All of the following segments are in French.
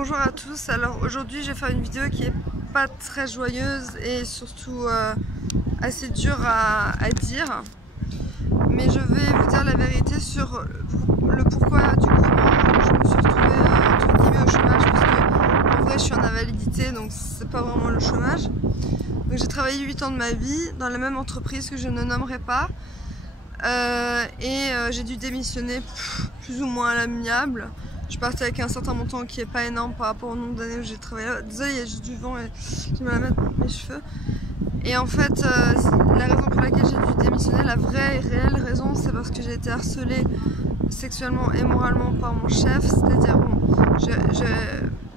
Bonjour à tous, alors aujourd'hui je vais faire une vidéo qui est pas très joyeuse et surtout assez dure à dire, mais je vais vous dire la vérité sur le pourquoi du comment je me suis retrouvée entre guillemets au chômage, parce que en vrai je suis en invalidité donc c'est pas vraiment le chômage. Donc j'ai travaillé 8 ans de ma vie dans la même entreprise que je ne nommerai pas et j'ai dû démissionner plus ou moins à l'amiable. Je suis partie avec un certain montant qui est pas énorme par rapport au nombre d'années où j'ai travaillé. Désolée, il y a juste du vent et j'ai mal à mettre mes cheveux. Et en fait, la raison pour laquelle j'ai dû démissionner, la vraie et réelle raison, c'est parce que j'ai été harcelée sexuellement et moralement par mon chef. C'est-à-dire, bon, je vais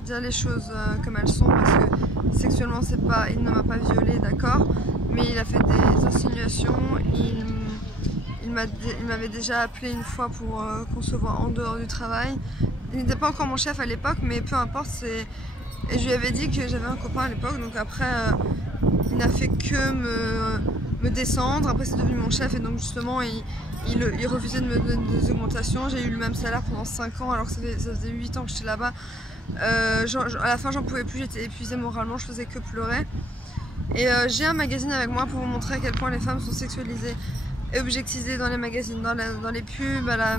dire les choses comme elles sont parce que sexuellement, c'est pas, il ne m'a pas violée, d'accord, mais il a fait des insinuations. Il m'avait déjà appelé une fois pour qu'on se voit en dehors du travail. Il n'était pas encore mon chef à l'époque, mais peu importe. Et je lui avais dit que j'avais un copain à l'époque, donc après il n'a fait que me descendre. Après c'est devenu mon chef et donc justement il refusait de me donner des augmentations. J'ai eu le même salaire pendant 5 ans alors que ça faisait 8 ans que j'étais là-bas. À la fin j'en pouvais plus, j'étais épuisée moralement, je faisais que pleurer. Et j'ai un magazine avec moi pour vous montrer à quel point les femmes sont sexualisées et objectisées dans les magazines, dans les pubs, à la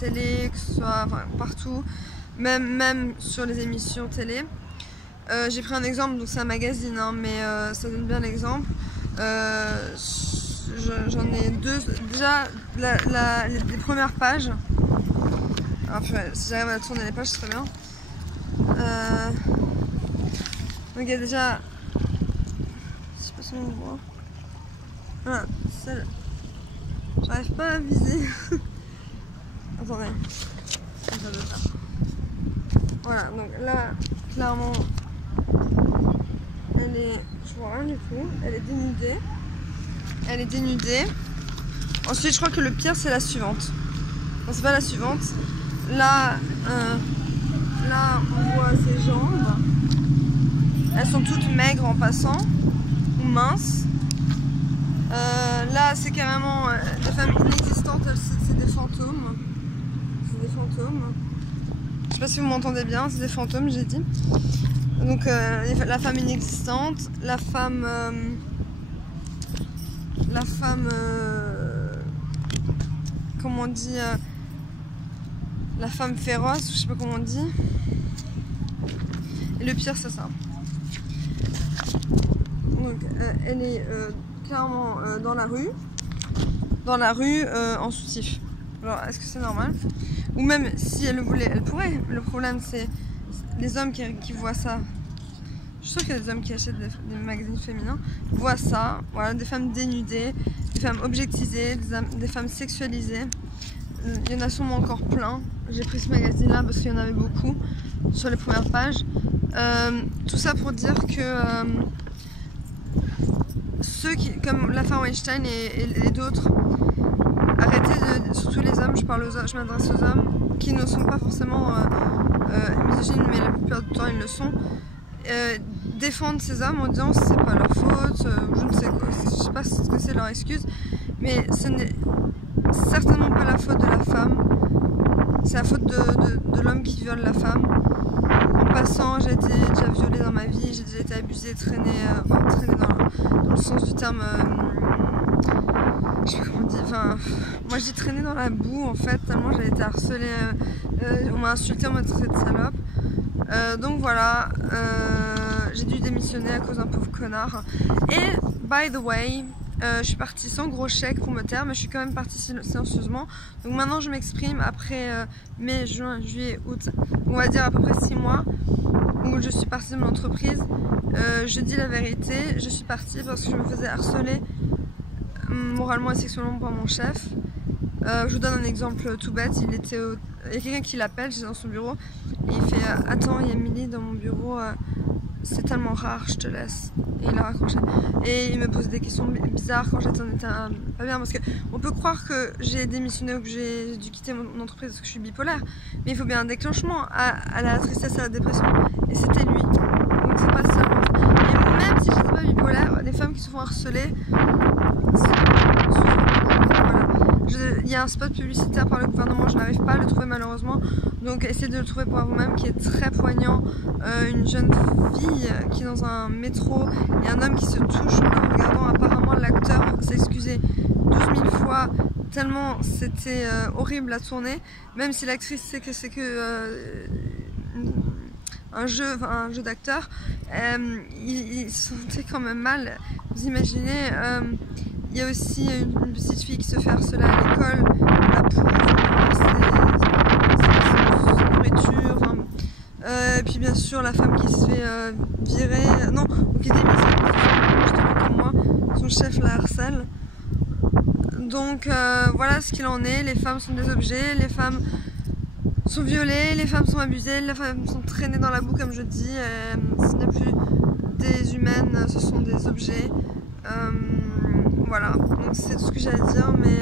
télé, que ce soit enfin, partout, même sur les émissions télé. J'ai pris un exemple, donc c'est un magazine, hein, mais ça donne bien l'exemple. J'en ai deux, déjà les premières pages. Alors, si j'arrive à tourner les pages, ce serait bien. Donc il y a déjà, je sais pas si on voit. Voilà, celle. J'arrive pas à viser. Attendez. Voilà, donc là, clairement, elle est. Je vois rien du tout. Elle est dénudée. Elle est dénudée. Ensuite, je crois que le pire, c'est la suivante. Non, c'est pas la suivante. Là, on voit ses jambes. Elles sont toutes maigres en passant. Ou minces. Là, c'est carrément des femmes inexistantes, c'est des fantômes. C'est des fantômes. Je sais pas si vous m'entendez bien, c'est des fantômes, j'ai dit. Donc, la femme inexistante, la femme. Comment on dit la femme féroce, je sais pas comment on dit. Et le pire, c'est ça. Donc, elle est. Clairement dans la rue en soutif. Alors est-ce que c'est normal? Ou même si elle le voulait, elle pourrait. Le problème c'est les hommes qui voient ça. Je suis sûre qu'il y a des hommes qui achètent des magazines féminins, voient ça, voilà, des femmes dénudées, des femmes objectisées, des femmes sexualisées. Il y en a sûrement encore plein. J'ai pris ce magazine là parce qu'il y en avait beaucoup sur les premières pages. Tout ça pour dire que ceux qui, comme l'affaire Weinstein et d'autres, arrêtez surtout les hommes, je m'adresse aux hommes qui ne sont pas forcément misogynes, mais la plupart du temps ils le sont, défendre ces hommes en disant c'est pas leur faute, je ne sais quoi, je sais pas ce que c'est leur excuse, mais ce n'est certainement pas la faute de la femme, c'est la faute de l'homme qui viole la femme. En passant, j'ai été déjà violée dans ma vie, j'ai déjà été abusée, traînée dans le sens du terme, je sais pas comment on dit, enfin, moi je dis traîner dans la boue en fait, tellement j'ai été harcelée, on m'a insultée, on m'a traité de salope. Donc voilà, j'ai dû démissionner à cause d'un pauvre connard. Et, by the way, je suis partie sans gros chèque pour me taire, mais je suis quand même partie silencieusement. Donc maintenant je m'exprime après mai, juin, juillet, août, on va dire à peu près 6 mois où je suis partie de mon entreprise. Je dis la vérité, je suis partie parce que je me faisais harceler moralement et sexuellement par mon chef. Je vous donne un exemple tout bête, il y a quelqu'un qui l'appelle, j'étais dans son bureau, et il fait attends, il y a Milly dans mon bureau, c'est tellement rare, je te laisse. Et il a raccroché. Et il me pose des questions bizarres quand j'étais en état pas bien, parce que on peut croire que j'ai démissionné ou que j'ai dû quitter mon entreprise parce que je suis bipolaire, mais il faut bien un déclenchement à la tristesse, à la dépression. Et c'était lui. Donc c'est pas ça. Et même si j'étais pas bipolaire, les femmes qui se font harceler, voilà. Il y a un spot publicitaire par le gouvernement, je n'arrive pas à le trouver malheureusement, donc essayez de le trouver pour vous-même, qui est très poignant. Une jeune fille qui est dans un métro et un homme qui se touche en la regardant. Apparemment l'acteur s'est excusé 12 000 fois tellement c'était horrible à tourner, même si l'actrice sait que c'est que un jeu d'acteur, il se sentait quand même mal. Vous imaginez, il y a aussi une petite fille qui se fait harceler à l'école, la pauvre, sa nourriture, et puis bien sûr la femme qui se fait virer, non, qui était justement comme moi, son chef la harcèle. Donc voilà ce qu'il en est, les femmes sont des objets, les femmes sont violées, les femmes sont abusées, les femmes sont traînées dans la boue comme je dis, ce n'est plus des humaines, ce sont des objets. Voilà, donc c'est tout ce que j'ai à dire, mais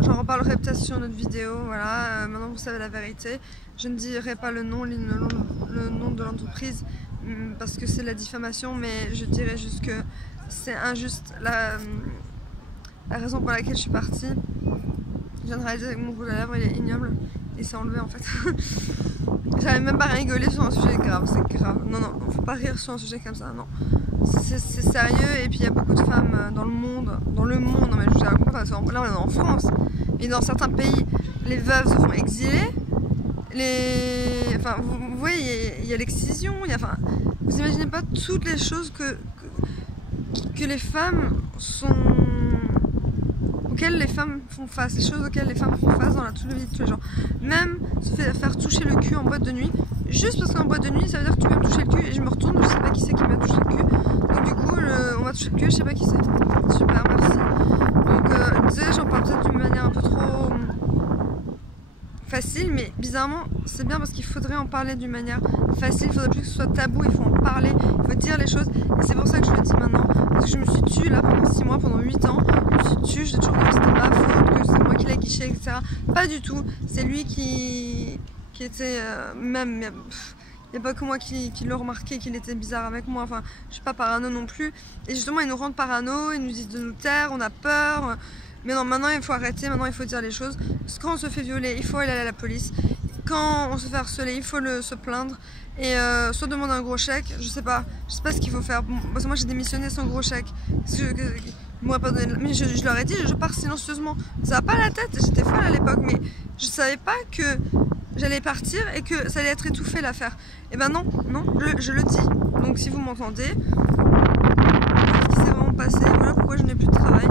j'en reparlerai peut-être sur notre vidéo, voilà, maintenant vous savez la vérité. Je ne dirai pas le nom de l'entreprise parce que c'est la diffamation, mais je dirais juste que c'est injuste. La raison pour laquelle je suis partie, je viens de réaliser avec mon rouge à lèvres, il est ignoble et c'est enlevé en fait. J'avais même pas rigolé sur un sujet grave, c'est grave. Non, non, faut pas rire sur un sujet comme ça, non. C'est sérieux, et puis il y a beaucoup de femmes dans le monde, non mais je vous raconte, là on est en France, et dans certains pays, les veuves se font exiler, enfin vous voyez, il y a l'excision, enfin, vous imaginez pas toutes les choses que les femmes auxquelles les femmes font face, les choses auxquelles les femmes font face dans la vie de tous les jours. Même se faire toucher le cul en boîte de nuit, juste parce qu'en boîte de nuit ça veut dire que tu peux me toucher le cul et je me retourne, je sais pas qui c'est qui m'a touché le cul. Donc du coup on m'a touché le cul, je sais pas qui c'est. Super, merci. Donc désolé, j'en parle peut-être d'une manière un peu trop facile, mais bizarrement c'est bien parce qu'il faudrait en parler d'une manière facile, il faudrait plus que ce soit tabou, il faut en parler, il faut dire les choses, et c'est pour ça que je le dis maintenant, parce que je me suis tue là pendant 6 mois, pendant 8 ans, je me suis tue, j'ai toujours cru que c'était ma faute, que c'est moi qui l'ai guiché, etc. Pas du tout, c'est lui qui était même, il n'y a pas que moi qui l'ai remarqué, qu'il était bizarre avec moi, enfin je suis pas parano non plus, et justement ils nous rendent parano, ils nous disent de nous taire, on a peur. Mais non, maintenant il faut arrêter, maintenant il faut dire les choses. Parce que quand on se fait violer, il faut aller à la police. Quand on se fait harceler, il faut se plaindre. Et soit demander un gros chèque, je sais pas ce qu'il faut faire. Bon, parce que moi j'ai démissionné sans gros chèque. Pas donné, mais je leur ai dit, je pars silencieusement. Ça va pas à la tête, j'étais folle à l'époque, mais je savais pas que j'allais partir et que ça allait être étouffé l'affaire. Et ben non, je le dis. Donc si vous m'entendez, ce qui s'est vraiment passé, voilà pourquoi je n'ai plus de travail.